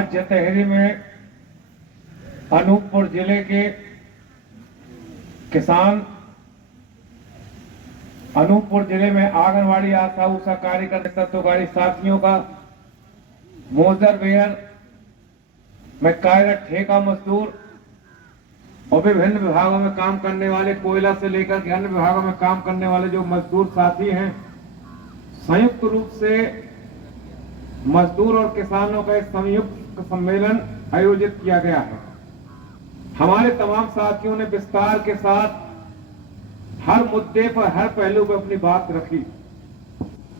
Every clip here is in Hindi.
आज जतहरी में अनूपपुर जिले के किसान अनूपपुर जिले में आंगनवाड़ी आशा उषा कार्यकर्ता तत्वकारी साथियों का मोजर वेयर में कार्यरत ठेका मजदूर और विभिन्न विभागों में काम करने वाले, कोयला से लेकर के अन्य विभागों में काम करने वाले जो मजदूर साथी हैं, संयुक्त रूप से मजदूर और किसानों का एक संयुक्त सम्मेलन आयोजित किया गया है। हमारे तमाम साथियों ने विस्तार के साथ हर मुद्दे पर, हर पहलू पर अपनी बात रखी।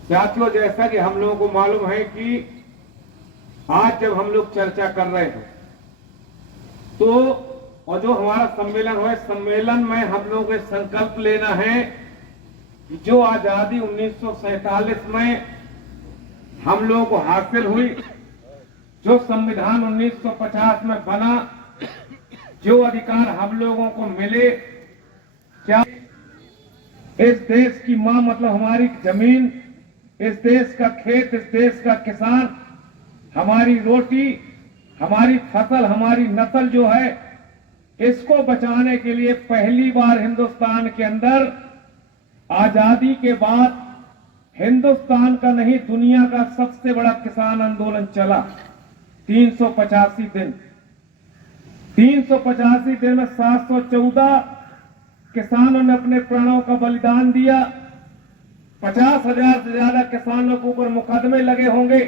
साथियों, जैसा कि हम लोगों को मालूम है कि आज जब हम लोग चर्चा कर रहे हैं तो और जो हमारा सम्मेलन हुआ, सम्मेलन में हम लोगों को संकल्प लेना है कि जो आजादी 1947 में हम लोगों को हासिल हुई, जो संविधान 1950 में बना, जो अधिकार हम लोगों को मिले, क्या इस देश की मां मतलब हमारी जमीन, इस देश का खेत, इस देश का किसान, हमारी रोटी, हमारी फसल, हमारी नस्ल जो है, इसको बचाने के लिए पहली बार हिंदुस्तान के अंदर आजादी के बाद हिंदुस्तान का नहीं दुनिया का सबसे बड़ा किसान आंदोलन चला। 385 दिन 385 दिन में 714 किसानों ने अपने प्राणों का बलिदान दिया। 50,000 से ज्यादा किसानों के ऊपर मुकदमे लगे होंगे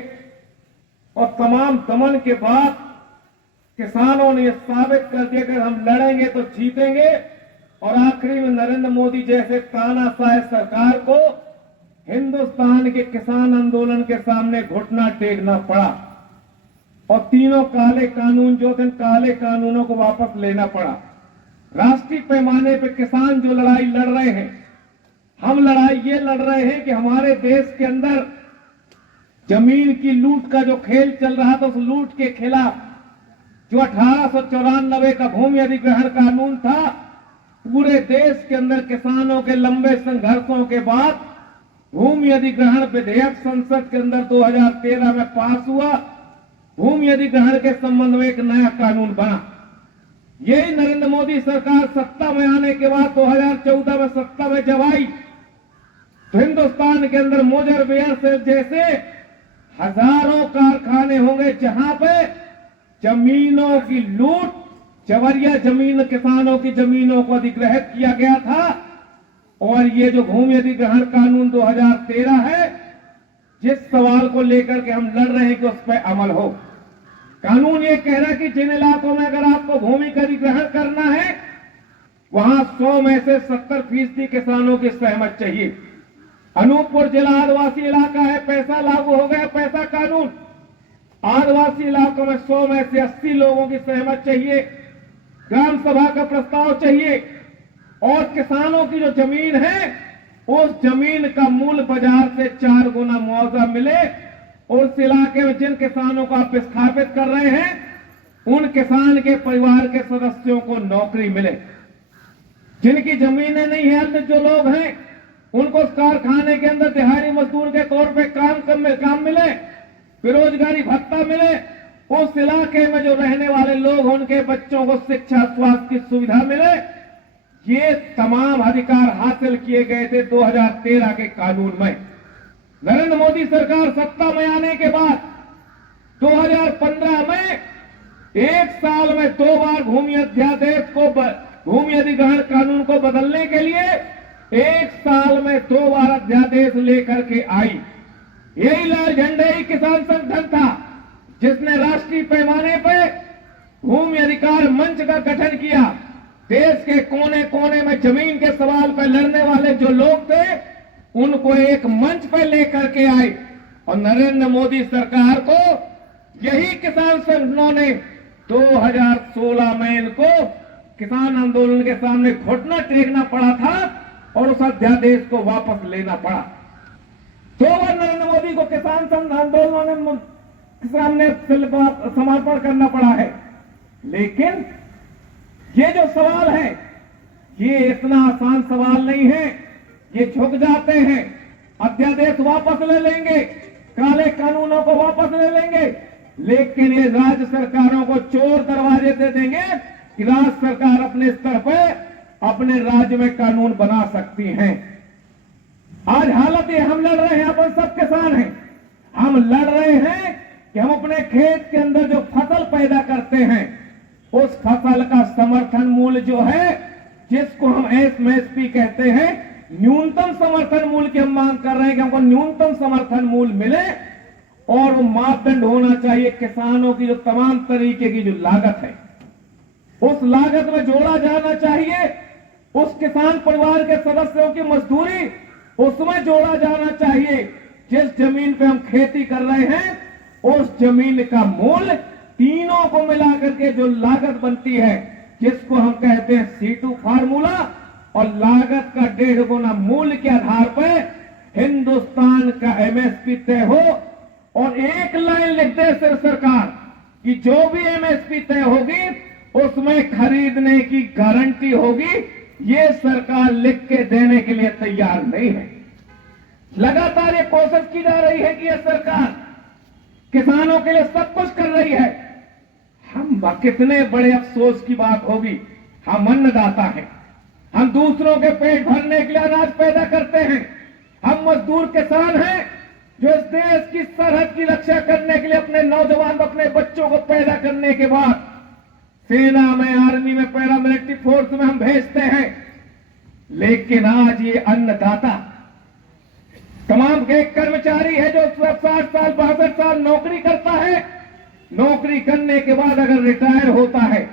और तमाम दमन के बाद किसानों ने यह साबित कर दिया कि हम लड़ेंगे तो जीतेंगे। और आखिरी में नरेंद्र मोदी जैसे तानाशाह सरकार को हिंदुस्तान के किसान आंदोलन के सामने घुटना टेकना पड़ा और तीनों काले कानून जो थे, काले कानूनों को वापस लेना पड़ा। राष्ट्रीय पैमाने पर किसान जो लड़ाई लड़ रहे हैं, हम लड़ाई ये लड़ रहे हैं कि हमारे देश के अंदर जमीन की लूट का जो खेल चल रहा था, उस लूट के खिलाफ जो 1894 का भूमि अधिग्रहण कानून था, पूरे देश के अंदर किसानों के लंबे संघर्षों के बाद भूमि अधिग्रहण विधेयक संसद के अंदर 2013 में पास हुआ। भूमि अधिग्रहण के संबंध में एक नया कानून बना। यही नरेंद्र मोदी सरकार सत्ता में आने के बाद 2014 में सत्ता में जब आई तो हिंदुस्तान के अंदर मोजर वेयर से जैसे हजारों कारखाने होंगे जहां पे जमीनों की लूट, जबरिया जमीन, किसानों की जमीनों को अधिग्रहित किया गया था। और ये जो भूमि अधिग्रहण कानून 2013 है, जिस सवाल को लेकर के हम लड़ रहे हैं कि उस पर अमल हो। कानून ये कह रहा है कि जिन इलाकों में अगर आपको भूमि का अधिग्रहण करना है, वहां 100 में से 70% किसानों की सहमत चाहिए। अनूपपुर जिला आदिवासी इलाका है, पैसा लागू हो गया, पैसा कानून। आदिवासी इलाकों में 100 में से 80 लोगों की सहमत चाहिए, ग्राम सभा का प्रस्ताव चाहिए और किसानों की जो जमीन है, उस जमीन का मूल्य बाजार से 4 गुना मुआवजा मिले और उस इलाके में जिन किसानों को आप स्थापित कर रहे हैं, उन किसान के परिवार के सदस्यों को नौकरी मिले। जिनकी जमीनें नहीं है, अन्य जो लोग हैं, उनको उस कारखाने के अंदर दिहाड़ी मजदूर के तौर पे काम मिले, बेरोजगारी भत्ता मिले। उस इलाके में जो रहने वाले लोग, उनके बच्चों को शिक्षा, स्वास्थ्य की सुविधा मिले। ये तमाम अधिकार हासिल किए गए थे 2013 के कानून में। नरेंद्र मोदी सरकार सत्ता में आने के बाद 2015 में 1 साल में 2 बार भूमि अध्यादेश को, भूमि अधिग्रहण कानून को बदलने के लिए 1 साल में 2 बार अध्यादेश लेकर के आई। यही लाल झंडे ही किसान संगठन था जिसने राष्ट्रीय पैमाने पर भूमि अधिकार मंच का गठन किया। देश के कोने कोने में जमीन के सवाल पर लड़ने वाले जो लोग थे, उनको एक मंच पर लेकर के आए और नरेंद्र मोदी सरकार को यही किसान संगठनों ने 2016 में इनको किसान आंदोलन के सामने घुटना टेकना पड़ा था और उस अध्यादेश को वापस लेना पड़ा। 2 बार नरेंद्र मोदी को किसान आंदोलनों के सामने समर्पण करना पड़ा है। लेकिन ये जो सवाल है, ये इतना आसान सवाल नहीं है। ये झुक जाते हैं, अध्यादेश वापस ले लेंगे, काले कानूनों को वापस ले लेंगे, लेकिन ये राज्य सरकारों को चोर दरवाजे दे देंगे कि राज्य सरकार अपने स्तर पर अपने राज्य में कानून बना सकती हैं। आज हालत ये, हम लड़ रहे हैं, अपन सब किसान हैं, हम लड़ रहे हैं कि हम अपने खेत के अंदर जो फसल पैदा करते हैं उस फसल का समर्थन मूल्य जो है, जिसको हम एमएसपी कहते हैं, न्यूनतम समर्थन मूल्य की हम मांग कर रहे हैं कि हमको न्यूनतम समर्थन मूल्य मिले और वो मापदंड होना चाहिए किसानों की जो तमाम तरीके की जो लागत है उस लागत में जोड़ा जाना चाहिए। उस किसान परिवार के सदस्यों की मजदूरी उसमें जोड़ा जाना चाहिए। जिस जमीन पे हम खेती कर रहे हैं उस जमीन का मूल्य तीनों को मिलाकर के जो लागत बनती है, जिसको हम कहते हैं C2 फार्मूला, और लागत का 1.5 गुना मूल्य के आधार पर हिंदुस्तान का एमएसपी तय हो और एक लाइन लिख दे सिर्फ सरकार कि जो भी एमएसपी तय होगी उसमें खरीदने की गारंटी होगी। ये सरकार लिख के देने के लिए तैयार नहीं है। लगातार ये कोशिश की जा रही है कि यह सरकार किसानों के लिए सब कुछ कर रही है। हम कितने बड़े अफसोस की बात होगी, हम अन्नदाता हैं, हम दूसरों के पेट भरने के लिए अनाज पैदा करते हैं, हम मजदूर किसान हैं जो इस देश की सरहद की रक्षा करने के लिए अपने नौजवान, अपने बच्चों को पैदा करने के बाद सेना में, आर्मी में, पैरामिलिट्री फोर्स में हम भेजते हैं। लेकिन आज ये अन्नदाता तमाम एक कर्मचारी है जो 60 साल 62 साल नौकरी करता है, नौकरी करने के बाद अगर रिटायर होता है,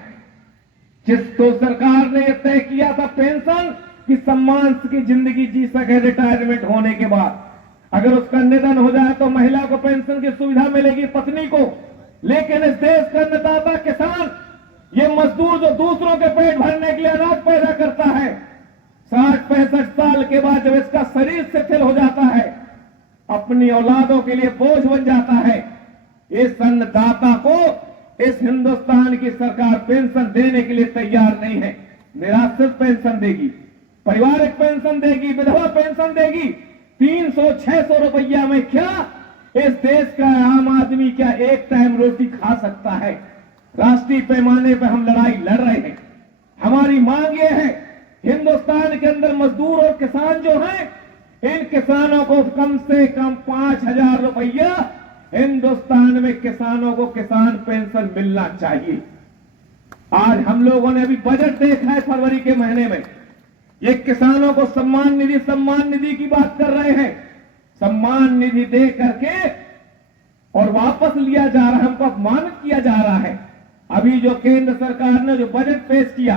जिसको सरकार ने तय किया था पेंशन की सम्मान की जिंदगी जी सके रिटायरमेंट होने के बाद, अगर उसका निधन हो जाए तो महिला को पेंशन की सुविधा मिलेगी, पत्नी को। लेकिन इस देश का अन्नदाता किसान, ये मजदूर जो दूसरों के पेट भरने के लिए अनाज पैदा करता है, 60-65 साल के बाद जब इसका शरीर शिथिल हो जाता है, अपनी औलादों के लिए बोझ बन जाता है, इस अन्नदाता को इस हिंदुस्तान की सरकार पेंशन देने के लिए तैयार नहीं है। निराश्रित पेंशन देगी, पारिवारिक पेंशन देगी, विधवा पेंशन देगी। 300-600 रुपया में क्या इस देश का आम आदमी क्या एक टाइम रोटी खा सकता है? राष्ट्रीय पैमाने पर हम लड़ाई लड़ रहे हैं। हमारी मांग ये है, हिंदुस्तान के अंदर मजदूर और किसान जो हैं, इन किसानों को कम से कम 5,000 रुपया हिंदुस्तान में किसानों को किसान पेंशन मिलना चाहिए। आज हम लोगों ने अभी बजट देखा है फरवरी के महीने में, ये किसानों को सम्मान निधि की बात कर रहे हैं। सम्मान निधि दे करके और वापस लिया जा रहा है, हमको अपमानित किया जा रहा है। अभी जो केंद्र सरकार ने जो बजट पेश किया,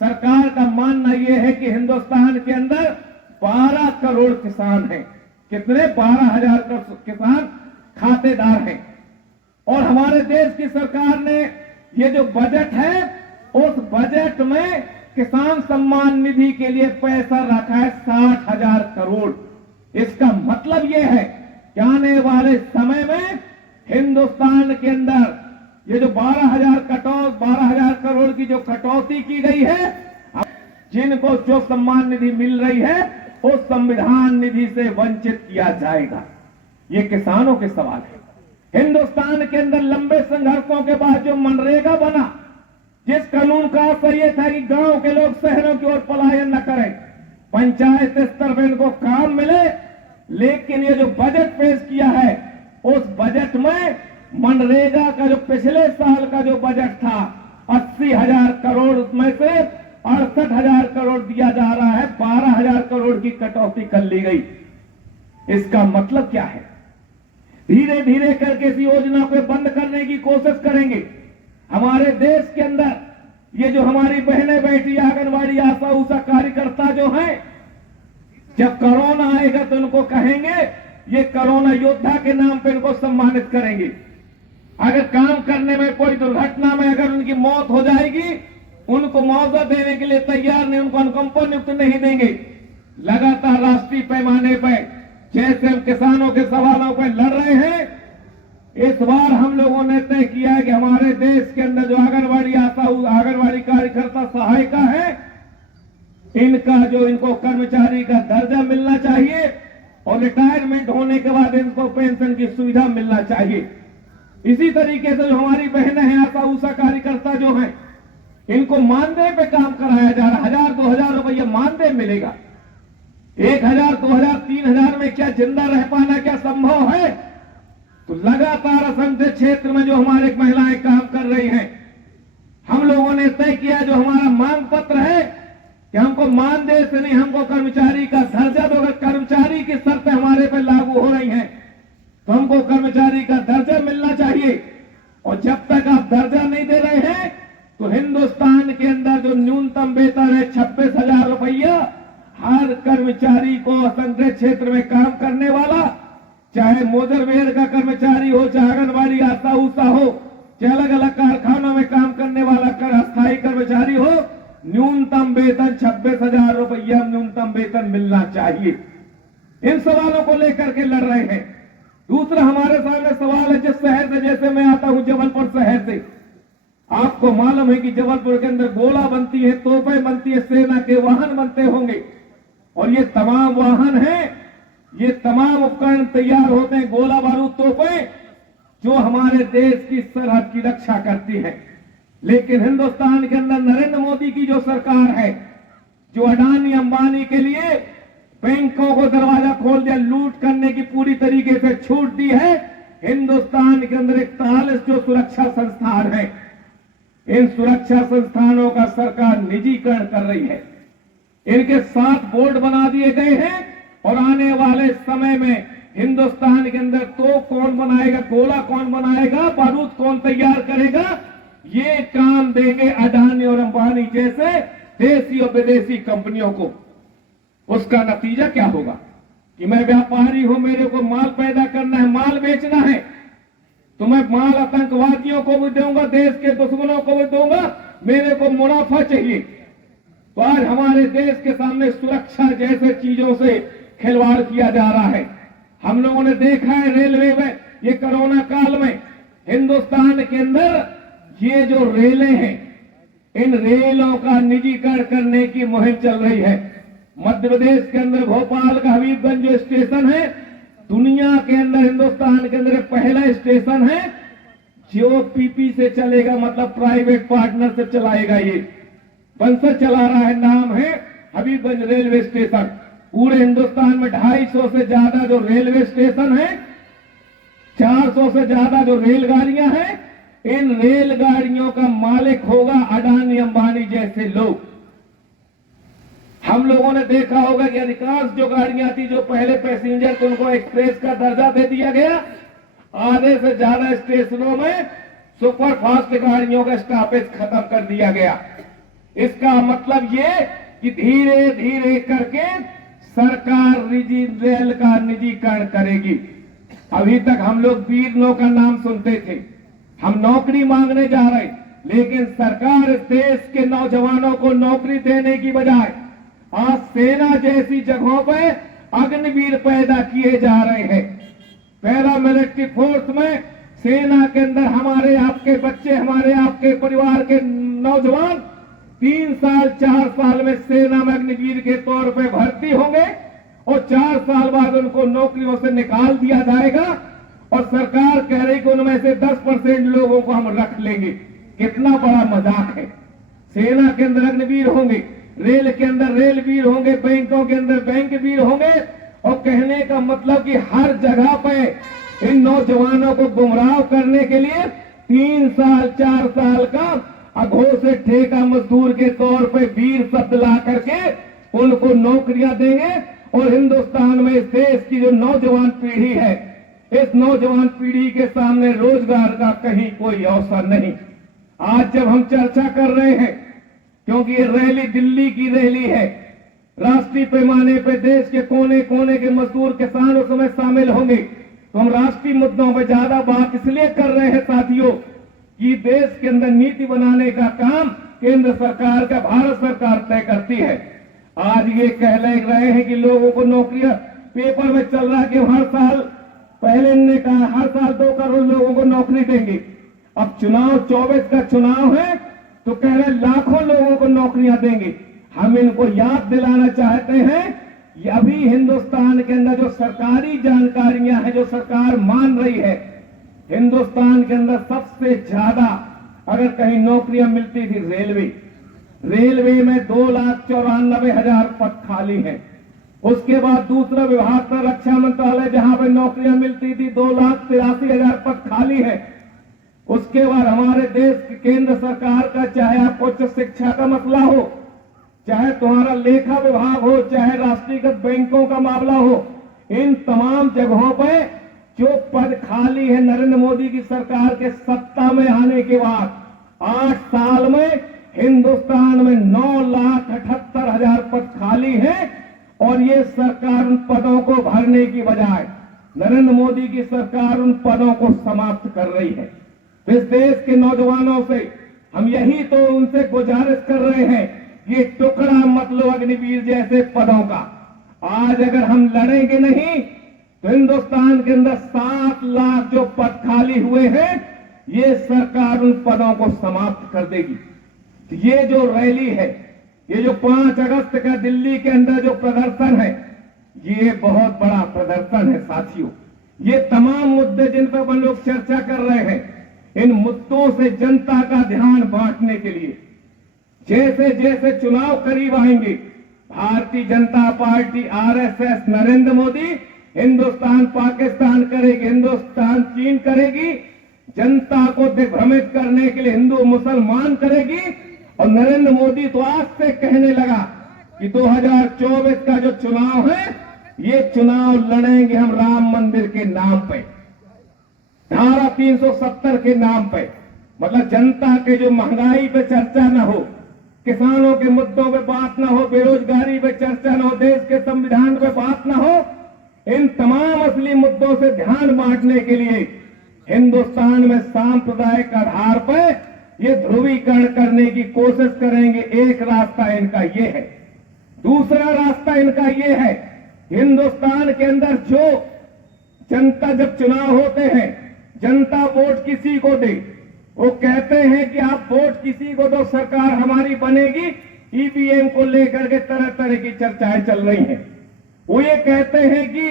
सरकार का मानना यह है कि हिंदुस्तान के अंदर 12 करोड़ किसान हैं। कितने? 12,000 किसान खातेदार हैं। और हमारे देश की सरकार ने ये जो बजट है, उस बजट में किसान सम्मान निधि के लिए पैसा रखा है 60,000 करोड़। इसका मतलब यह है कि आने वाले समय में हिंदुस्तान के अंदर ये जो 12,000 करोड़ की जो कटौती की गई है, जिनको जो सम्मान निधि मिल रही है उस संविधान निधि से वंचित किया जाएगा। ये किसानों के सवाल है। हिंदुस्तान के अंदर लंबे संघर्षों के बाद जो मनरेगा बना, जिस कानून का असर यह था कि गांव के लोग शहरों की ओर पलायन न करें, पंचायत स्तर पर इनको काम मिले, लेकिन ये जो बजट पेश किया है, उस बजट में मनरेगा का जो पिछले साल का जो बजट था 80,000 करोड़, उसमें से 68,000 करोड़ दिया जा रहा है, 12,000 करोड़ की कटौती कर ली गई। इसका मतलब क्या है? धीरे धीरे करके इस योजना को बंद करने की कोशिश करेंगे। हमारे देश के अंदर ये जो हमारी बहनें बैठी, आंगनबाड़ी आशा उषा कार्यकर्ता जो हैं, जब कोरोना आएगा तो उनको कहेंगे, ये कोरोना योद्धा के नाम पे इनको सम्मानित करेंगे। अगर काम करने में कोई दुर्घटना में अगर उनकी मौत हो जाएगी, उनको मुआवजा देने के लिए तैयार नहीं, उनको अनुकंपा नियुक्त नहीं देंगे। लगातार राष्ट्रीय पैमाने पर जैसे हम किसानों के सवालों पर लड़ रहे हैं, इस बार हम लोगों ने तय किया है कि हमारे देश के अंदर जो आंगनबाड़ी आशा, आंगनबाड़ी कार्यकर्ता, सहायिका है, इनको कर्मचारी का दर्जा मिलना चाहिए और रिटायरमेंट होने के बाद इनको पेंशन की सुविधा मिलना चाहिए। इसी तरीके से जो हमारी बहनें हैं, आशा उषा कार्यकर्ता जो हैं, इनको मानदेय पे काम कराया जा रहा है। 1000-2000 रुपया मानदेय मिलेगा। 1000, 2000, 3000 में क्या जिंदा रह पाना क्या संभव है? तो लगातार असंख्य क्षेत्र में जो हमारे महिलाएं काम कर रही हैं, हम लोगों ने तय किया जो हमारा मांग पत्र है कि हमको मानदेय से नहीं, हमको कर्मचारी का दर्जा दो। अगर कर्मचारी की शर्तें हमारे पर लागू हो रही हैं तो हमको कर्मचारी का दर्जा मिलना चाहिए। और जब तक आप दर्जा नहीं दे रहे हैं तो हिंदुस्तान के अंदर जो न्यूनतम वेतन है 26,000 रुपया, हर कर्मचारी को असंगठित क्षेत्र में काम करने वाला, चाहे मोजरवेयर का कर्मचारी हो, चाहे आंगनबाड़ी आशा उषा हो, चाहे अलग अलग कारखानों में काम करने वाला अस्थायी कर्मचारी हो, न्यूनतम वेतन 26,000 रुपया न्यूनतम वेतन मिलना चाहिए। इन सवालों को लेकर के लड़ रहे हैं। दूसरा हमारे सामने सवाल है, जिस शहर से, जैसे मैं आता हूं जबलपुर शहर से, आपको मालूम है कि जबलपुर के अंदर गोला बनती है, तोपें बनती है, सेना के वाहन बनते होंगे, और ये तमाम वाहन हैं, ये तमाम उपकरण तैयार होते हैं, गोला बारूद तोपें, जो हमारे देश की सरहद की रक्षा करती है। लेकिन हिंदुस्तान के अंदर नरेंद्र मोदी की जो सरकार है, जो अडानी अंबानी के लिए बैंकों को दरवाजा खोल दिया, लूट करने की पूरी तरीके से छूट दी है। हिंदुस्तान के अंदर 41 जो सुरक्षा संस्थान है, इन सुरक्षा संस्थानों का सरकार निजीकरण कर रही है। इनके 7 बोर्ड बना दिए गए हैं, और आने वाले समय में हिंदुस्तान के अंदर तोप कौन बनाएगा, गोला कौन बनाएगा, बारूद कौन तैयार करेगा, ये काम देंगे अडानी और अंबानी जैसे देसी और विदेशी कंपनियों को। उसका नतीजा क्या होगा कि मैं व्यापारी हूं, मेरे को माल पैदा करना है, माल बेचना है, तो मैं माल आतंकवादियों को भी दूंगा, देश के दुश्मनों को भी दूंगा, मेरे को मुनाफा चाहिए। तो आज हमारे देश के सामने सुरक्षा जैसे चीजों से खिलवाड़ किया जा रहा है। हम लोगों ने देखा है रेलवे में, ये कोरोना काल में हिंदुस्तान के अंदर ये जो रेलें हैं, इन रेलों का निजीकरण करने की मुहिम चल रही है। मध्य प्रदेश के अंदर भोपाल का हबीबगंज जो स्टेशन है, दुनिया के अंदर, हिंदुस्तान के अंदर पहला स्टेशन है जो पीपी से चलेगा, मतलब प्राइवेट पार्टनरशिप चलाएगा। ये बंसर चला रहा है, नाम है हबीबगंज रेलवे स्टेशन। पूरे हिंदुस्तान में 250 से ज्यादा जो रेलवे स्टेशन है, 400 से ज्यादा जो रेलगाड़ियां हैं, इन रेलगाड़ियों का मालिक होगा अडानी अंबानी जैसे लोग। हम लोगों ने देखा होगा कि अधिकांश जो गाड़ियां थी, जो पहले पैसेंजर थे, उनको एक्सप्रेस का दर्जा दे दिया गया। आधे से ज्यादा स्टेशनों में सुपर फास्ट गाड़ियों का स्टॉपेज खत्म कर दिया गया। इसका मतलब ये कि धीरे धीरे करके सरकार रेल का निजीकरण करेगी। अभी तक हम लोग वीरों का नाम सुनते थे, हम नौकरी मांगने जा रहे, लेकिन सरकार इस देश के नौजवानों को नौकरी देने की बजाय आज सेना जैसी जगहों पे अग्निवीर पैदा किए जा रहे हैं। पैरामिलिट्री फोर्स में, सेना के अंदर हमारे आपके बच्चे, हमारे आपके परिवार के नौजवान 3 साल 4 साल में सेना में अग्निवीर के तौर पे भर्ती होंगे, और 4 साल बाद उनको नौकरियों से निकाल दिया जाएगा, और सरकार कह रही कि उनमें से 10% लोगों को हम रख लेंगे। कितना बड़ा मजाक है। सेना के अंदर अग्निवीर होंगे, रेल के अंदर रेलवीर होंगे, बैंकों के अंदर बैंकवीर होंगे, और कहने का मतलब कि हर जगह पे इन नौजवानों को गुमराह करने के लिए 3 साल 4 साल का अघोषित ठेका मजदूर के तौर पे वीर शब्द ला करके उनको नौकरियां देंगे। और हिंदुस्तान में इस देश की जो नौजवान पीढ़ी है, इस नौजवान पीढ़ी के सामने रोजगार का कहीं कोई अवसर नहीं। आज जब हम चर्चा कर रहे हैं, क्योंकि ये रैली दिल्ली की रैली है, राष्ट्रीय पैमाने पे देश के कोने कोने के मजदूर किसान उस समय शामिल होंगे, तो हम राष्ट्रीय मुद्दों पर ज्यादा बात इसलिए कर रहे हैं साथियों कि देश के अंदर नीति बनाने का काम केंद्र सरकार का, भारत सरकार तय करती है। आज ये कह रहे हैं कि लोगों को नौकरियां, पेपर में चल रहा है कि हर साल, पहले ने कहा हर साल 2 करोड़ लोगों को नौकरी देंगे। अब चुनाव 24 का चुनाव है तो कह रहे लाखों लोगों को नौकरियां देंगे। हम इनको याद दिलाना चाहते हैं, अभी हिंदुस्तान के अंदर जो सरकारी जानकारियां हैं, जो सरकार मान रही है हिंदुस्तान के अंदर सबसे ज्यादा अगर कहीं नौकरियां मिलती थी रेलवे में 2,94,000 पद खाली हैं। उसके बाद दूसरा विभाग था रक्षा मंत्रालय, जहां पर नौकरियां मिलती थी 2,83,000 पद खाली है। उसके बाद हमारे देश की केंद्र सरकार का, चाहे आप उच्च शिक्षा का मसला हो, चाहे तुम्हारा लेखा विभाग हो, चाहे राष्ट्रीयकृत बैंकों का मामला हो, इन तमाम जगहों पर जो पद खाली है, नरेंद्र मोदी की सरकार के सत्ता में आने के बाद 8 साल में हिंदुस्तान में 9,78,000 पद खाली हैं। और ये सरकार उन पदों को भरने की बजाय नरेंद्र मोदी की सरकार उन पदों को समाप्त कर रही है। तो इस देश के नौजवानों से हम यही तो उनसे गुजारिश कर रहे हैं कि ये टुकड़ा मत लो अग्निवीर जैसे पदों का। आज अगर हम लड़ेंगे नहीं तो हिंदुस्तान के अंदर 7 लाख जो पद खाली हुए हैं, ये सरकार उन पदों को समाप्त कर देगी। तो ये जो रैली है, ये जो 5 अगस्त का दिल्ली के अंदर जो प्रदर्शन है, ये बहुत बड़ा प्रदर्शन है साथियों। ये तमाम मुद्दे जिन पर हम लोग चर्चा कर रहे हैं, इन मुद्दों से जनता का ध्यान बांटने के लिए जैसे जैसे चुनाव करीब आएंगे, भारतीय जनता पार्टी, आरएसएस, नरेंद्र मोदी हिंदुस्तान पाकिस्तान करेगी, हिंदुस्तान चीन करेगी, जनता को दिग्भ्रमित करने के लिए हिंदू मुसलमान करेगी। और नरेंद्र मोदी तो आज से कहने लगा कि 2024 का जो चुनाव है, ये चुनाव लड़ेंगे हम राम मंदिर के नाम पे, धारा 370 के नाम पे। मतलब जनता के जो महंगाई पे चर्चा न हो, किसानों के मुद्दों पे बात न हो, बेरोजगारी पे चर्चा न हो, देश के संविधान पे बात न हो, इन तमाम असली मुद्दों से ध्यान बांटने के लिए हिंदुस्तान में सांप्रदायिक आधार पर ये ध्रुवीकरण करने की कोशिश करेंगे। एक रास्ता इनका ये है। दूसरा रास्ता इनका ये है, हिंदुस्तान के अंदर जो जनता, जब चुनाव होते हैं, जनता वोट किसी को दे, वो कहते हैं कि आप वोट किसी को दो, सरकार हमारी बनेगी। ईवीएम को लेकर के तरह तरह की चर्चाएं चल रही हैं। वो ये कहते हैं कि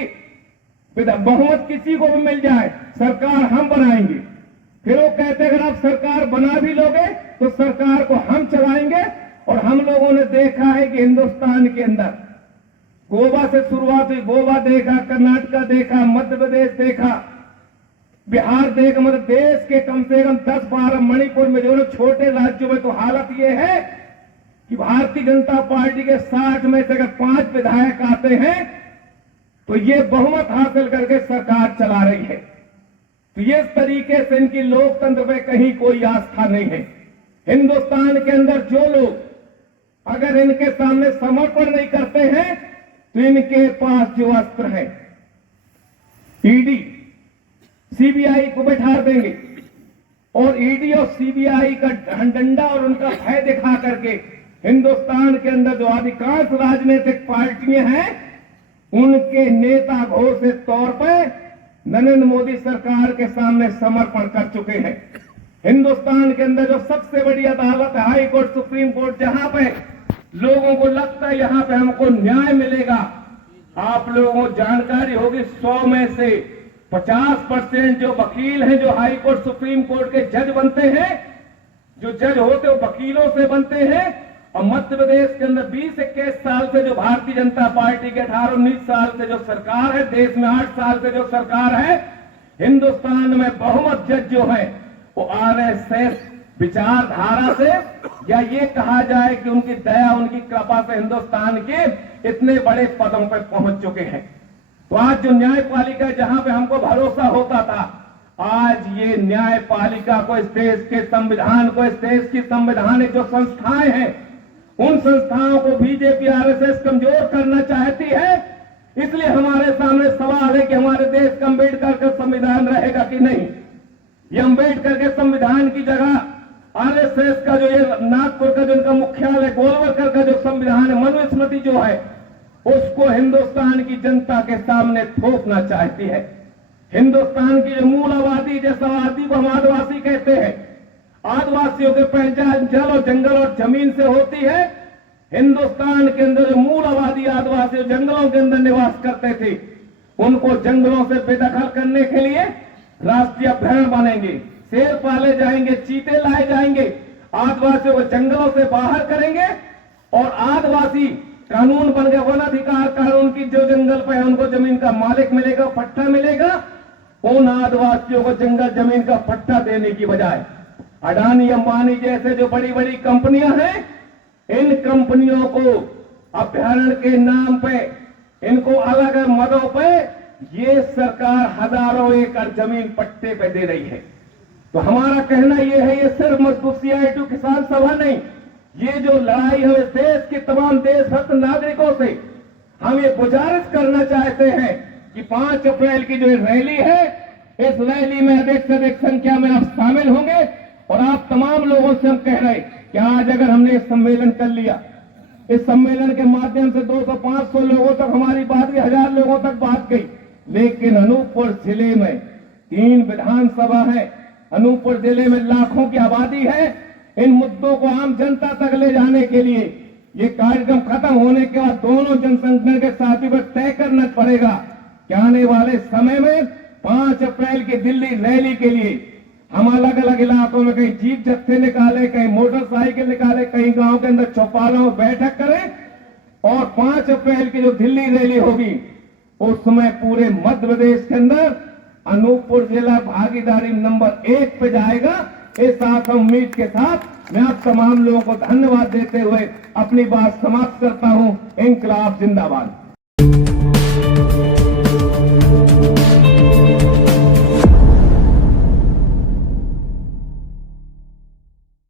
बहुमत किसी को भी मिल जाए, सरकार हम बनाएंगे। फिर वो कहते हैं अगर आप सरकार बना भी लोगे तो सरकार को हम चलाएंगे। और हम लोगों ने देखा है कि हिंदुस्तान के अंदर गोवा से शुरुआत हुई, गोवा देखा, कर्नाटका देखा, मध्य प्रदेश देखा, बिहार देखा, मतलब देश के कम से कम 10-12, मणिपुर, मिजोरम, छोटे राज्यों में तो हालत ये है कि भारतीय जनता पार्टी के 60 में से अगर 5 विधायक आते हैं तो ये बहुमत हासिल करके सरकार चला रही है। तो ये इस तरीके से इनकी लोकतंत्र में कहीं कोई आस्था नहीं है। हिंदुस्तान के अंदर जो लोग अगर इनके सामने समर्पण नहीं करते हैं तो इनके पास जो अस्त्र है, ईडी, सीबीआई को बैठा देंगे और ईडी और सीबीआई का डंडा और उनका भय दिखा करके हिंदुस्तान के अंदर जो अधिकांश राजनीतिक पार्टियां हैं, उनके नेता घोषित तौर पर नरेंद्र मोदी सरकार के सामने समर्पण कर चुके हैं। हिंदुस्तान के अंदर जो सबसे बड़ी अदालत है, हाई कोर्ट, सुप्रीम कोर्ट, जहां पे लोगों को लगता है यहां पे हमको न्याय मिलेगा, आप लोगों को जानकारी होगी 100 में से 50% जो वकील हैं, जो हाई कोर्ट, सुप्रीम कोर्ट के जज बनते हैं, जो जज होते हैं वो वकीलों से बनते हैं। और मध्य प्रदेश के अंदर 20-21 साल से जो भारतीय जनता पार्टी के 18-19 साल से जो सरकार है, देश में 8 साल से जो सरकार है, हिंदुस्तान में बहुमत जज जो है वो आरएसएस विचारधारा से, या ये कहा जाए कि उनकी दया, उनकी कृपा से हिंदुस्तान के इतने बड़े पदों पर पहुंच चुके हैं। तो आज जो न्यायपालिका, जहां पे हमको भरोसा होता था, आज ये न्यायपालिका को, इस देश के संविधान को, इस देश की संवैधानिक जो संस्थाएं हैं, उन संस्थाओं को बीजेपी, आरएसएस कमजोर करना चाहती है। इसलिए हमारे सामने सवाल है कि हमारे देश का अम्बेडकर का संविधान रहेगा कि नहीं। ये अम्बेडकर के संविधान की जगह आरएसएस का जो ये नागपुर का जो इनका मुख्यालय, गोलवलकर का जो संविधान है, मनुस्मृति जो है, उसको हिंदुस्तान की जनता के सामने थोपना चाहती है। हिंदुस्तान की जो मूल आबादी, जैसा आबादी को हम आदिवासी कहते हैं, आदिवासियों की पहचान जल और जंगल और जमीन से होती है। हिंदुस्तान के अंदर जो मूल आबादी आदिवासी जंगलों के अंदर निवास करते थे, उनको जंगलों से बेदखल करने के लिए राष्ट्रीय अभयारण्य बनेंगे, शेर पाले जाएंगे, चीते लाए जाएंगे, आदिवासियों को जंगलों से बाहर करेंगे और आदिवासी कानून बन गया, वन अधिकार कानून की जो जंगल पे है उनको जमीन का मालिक मिलेगा, पट्टा मिलेगा। उन आदिवासियों को जंगल जमीन का पट्टा देने की बजाय अडानी अंबानी जैसे जो बड़ी बड़ी कंपनियां हैं, इन कंपनियों को अभयारण्य के नाम पे, इनको अलग अलग मदों पे ये सरकार हजारों एकड़ जमीन पट्टे पे दे रही है। तो हमारा कहना यह है, ये सिर्फ मजदूर CITU किसान सभा नहीं, ये जो लड़ाई है देश के तमाम देशभक्त नागरिकों से हम ये गुजारिश करना चाहते हैं कि 5 अप्रैल की जो रैली है, इस रैली में अधिक से अधिक संख्या में आप शामिल होंगे। और आप तमाम लोगों से हम कह रहे हैं कि आज अगर हमने इस सम्मेलन कर लिया, इस सम्मेलन के माध्यम से 200-500 लोगों तक हमारी बात गई, 1000 लोगों तक बात गई, लेकिन अनूपपुर जिले में 3 विधानसभा है, अनूपपुर जिले में लाखों की आबादी है। इन मुद्दों को आम जनता तक ले जाने के लिए ये कार्यक्रम खत्म होने के बाद दोनों जनसंगठन के साथ भी तय करना पड़ेगा कि आने वाले समय में 5 अप्रैल की दिल्ली रैली के लिए हम अलग अलग इलाकों में कहीं जीप जत्थे निकाले, कहीं मोटरसाइकिल निकाले, कहीं गांव के अंदर चौपालों में बैठक करें और 5 अप्रैल की जो दिल्ली रैली होगी उसमें पूरे मध्य प्रदेश के अंदर अनूपपुर जिला भागीदारी नंबर 1 पे जाएगा। इस आशा उम्मीद के साथ मैं आप तमाम लोगों को धन्यवाद देते हुए अपनी बात समाप्त करता हूं। इंकलाब जिंदाबाद।